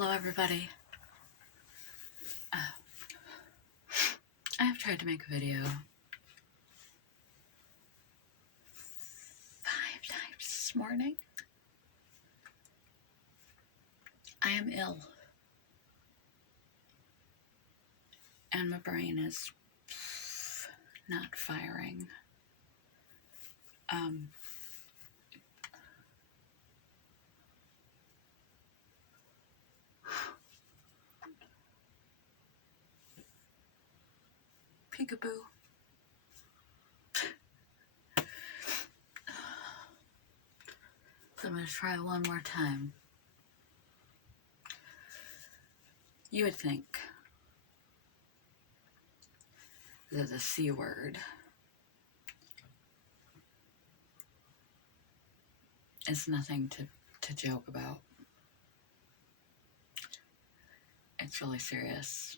Hello everybody. I have tried to make a video 5 times this morning. I am ill. And my brain is not firing. Peekaboo. So I'm going to try one more time. You would think that the C word is nothing to joke about. It's really serious.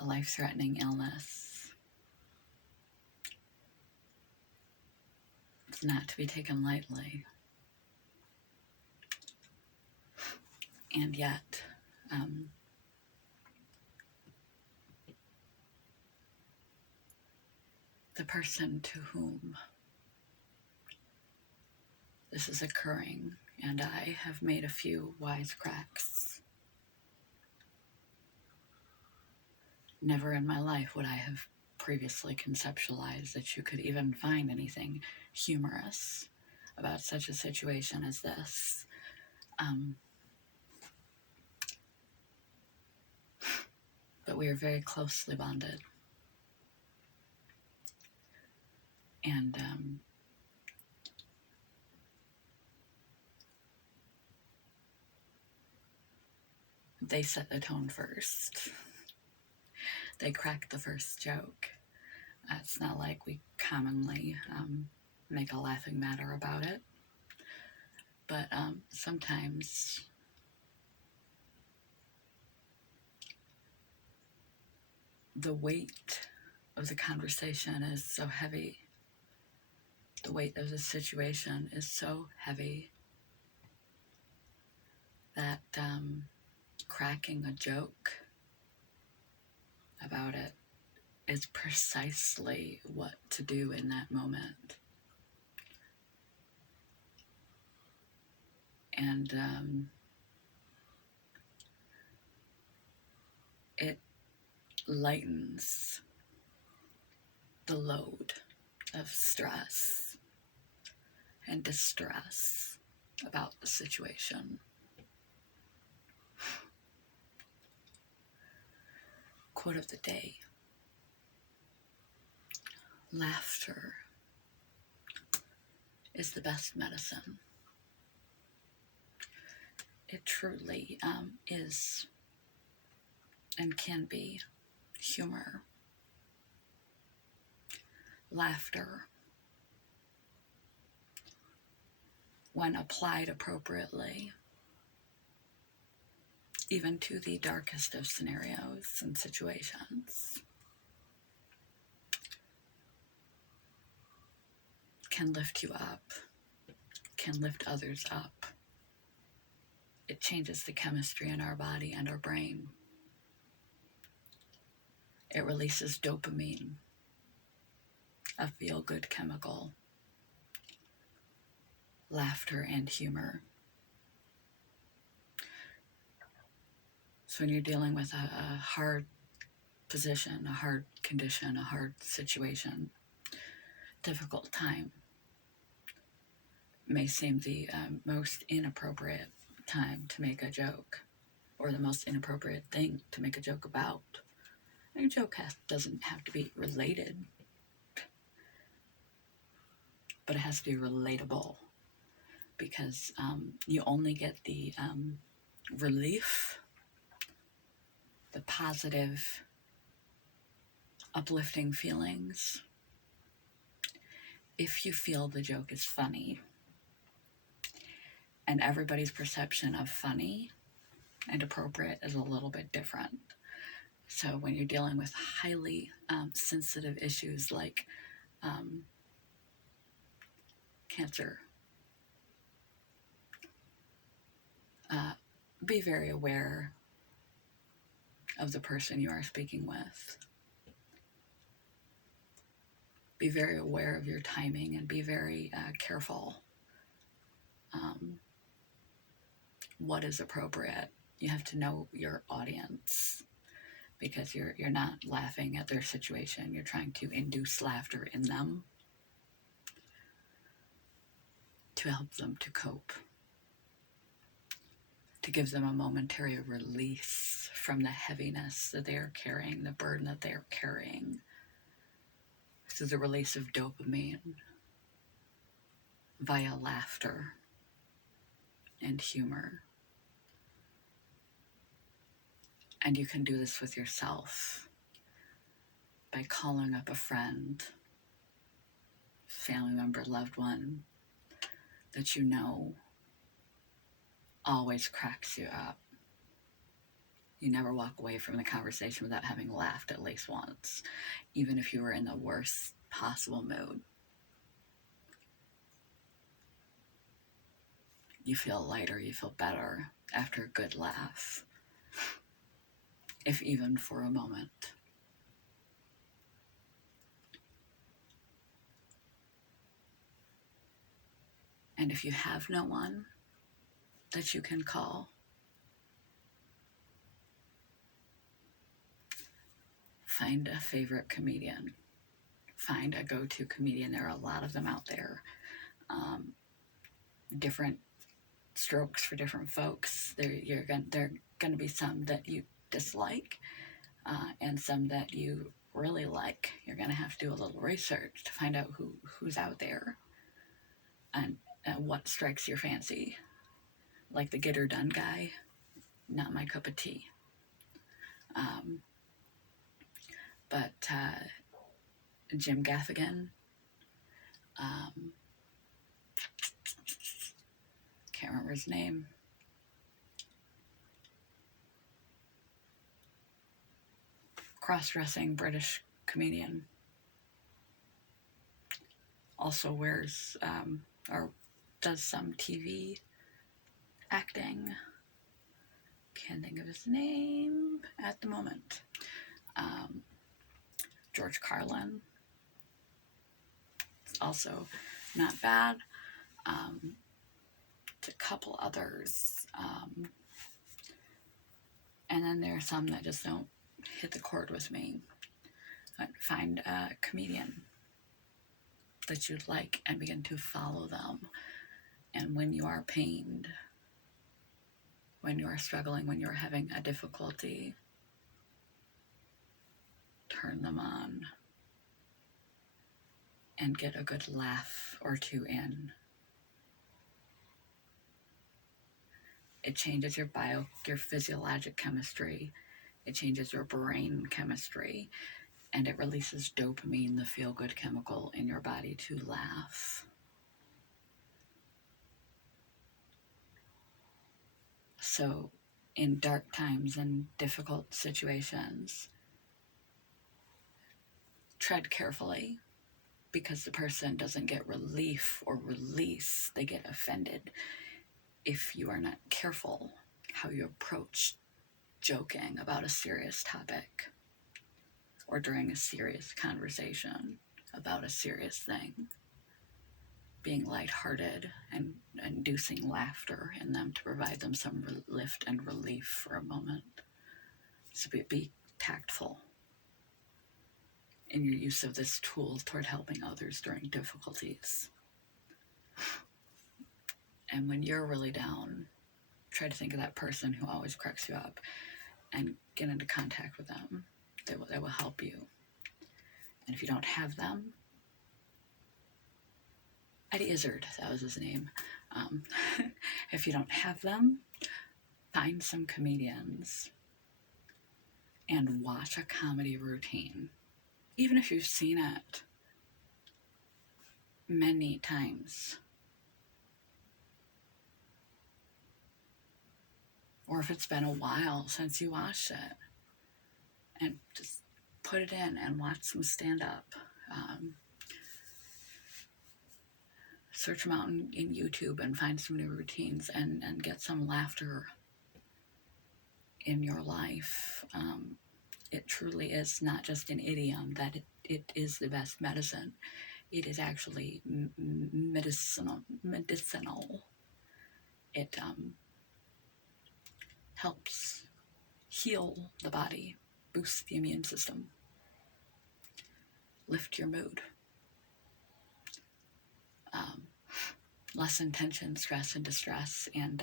A life-threatening illness. It's not to be taken lightly. And yet, the person to whom this is occurring, and I have made a few wisecracks. Never in my life would I have previously conceptualized that you could even find anything humorous about such a situation as this. But we are very closely bonded. And they set the tone first. They cracked the first joke. It's not like we commonly make a laughing matter about it. But sometimes the weight of the conversation is so heavy. The weight of the situation is so heavy that cracking a joke about it is precisely what to do in that moment. And it lightens the load of stress and distress about the situation. Quote of the day: laughter is the best medicine. It truly is and can be humor. Laughter, when applied appropriately, even to the darkest of scenarios and situations, can lift you up, can lift others up. It changes the chemistry in our body and our brain. It releases dopamine, a feel-good chemical. Laughter and humor. So when you're dealing with a hard position, a hard condition, a hard situation, difficult time, may seem the most inappropriate time to make a joke, or the most inappropriate thing to make a joke about. A joke doesn't have to be related, but it has to be relatable, because you only get the relief, the positive, uplifting feelings, if you feel the joke is funny. And everybody's perception of funny and appropriate is a little bit different. So when you're dealing with highly sensitive issues like cancer, be very aware of the person you are speaking with. Be very aware of your timing and be very careful. What is appropriate? You have to know your audience, because you're not laughing at their situation. You're trying to induce laughter in them to help them to cope, to give them a momentary release from the heaviness that they are carrying, the burden that they are carrying, through the release of dopamine via laughter and humor. And you can do this with yourself by calling up a friend, family member, loved one that you know always cracks you up. You never walk away from the conversation without having laughed at least once, even if you were in the worst possible mood. You feel lighter, you feel better after a good laugh, if even for a moment. And if you have no one that you can call, find a favorite comedian. Find a go-to comedian. There are a lot of them out there. Different strokes for different folks. There are going to be some that you dislike and some that you really like. You're going to have to do a little research to find out who's out there and what strikes your fancy. Like the get her done guy, not my cup of tea. But Jim Gaffigan, can't remember his name. Cross-dressing British comedian. Also wears or does some TV acting. Can't think of his name at the moment. George Carlin. It's also not bad. A couple others. And then there are some that just don't hit the chord with me. But find a comedian that you'd like and begin to follow them. And when you are pained, when you are struggling, when you're having a difficulty, turn them on and get a good laugh or two in. It changes your physiologic chemistry. It changes your brain chemistry. And it releases dopamine, the feel-good chemical in your body, to laugh. So in dark times and difficult situations, tread carefully, because the person doesn't get relief or release, they get offended if you are not careful how you approach joking about a serious topic or during a serious conversation about a serious thing. Being lighthearted and inducing laughter in them to provide them some lift and relief for a moment. So be tactful in your use of this tool toward helping others during difficulties. And when you're really down, try to think of that person who always cracks you up and get into contact with them. They will help you. And if you don't have them, Eddie Izzard, that was his name. If you don't have them, find some comedians and watch a comedy routine. Even if you've seen it many times. Or if it's been a while since you watched it. and just put it in and watch some stand up. Search them out in YouTube and find some new routines and get some laughter in your life. It truly is not just an idiom that it is the best medicine. It is actually medicinal. It helps heal the body, boost the immune system, lift your mood, lessen tension, stress, and distress, and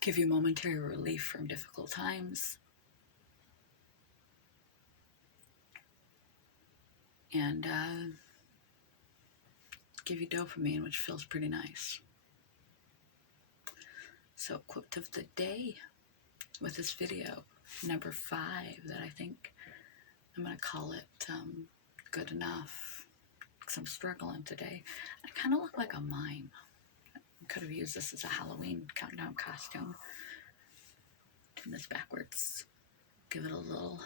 give you momentary relief from difficult times, and give you dopamine, which feels pretty nice. So, quote of the day with this video, number 5, that I think I'm going to call it good enough, because I'm struggling today. I kind of look like a mime. I could have used this as a Halloween countdown costume. Turn this backwards. Give it a little.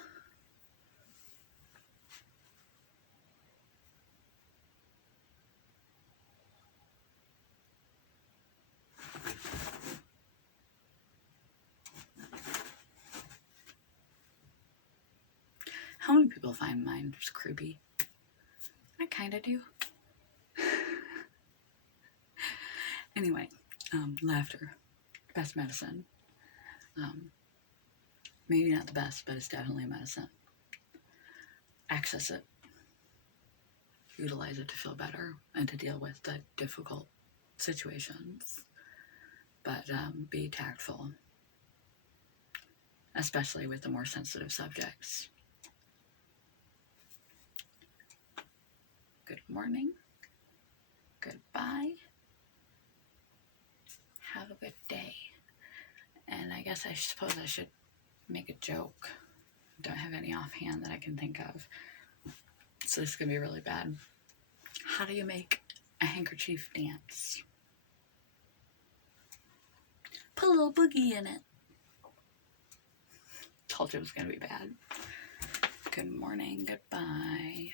How many people find mine just creepy? I kind of do. Anyway, laughter, best medicine. Maybe not the best, but it's definitely a medicine. Access it. Utilize it to feel better and to deal with the difficult situations. But be tactful, especially with the more sensitive subjects. Good morning. Goodbye. Have a good day. And I guess I suppose I should make a joke. Don't have any offhand that I can think of. So this is going to be really bad. How do you make a handkerchief dance? Put a little boogie in it. Told you it was going to be bad. Good morning. Goodbye.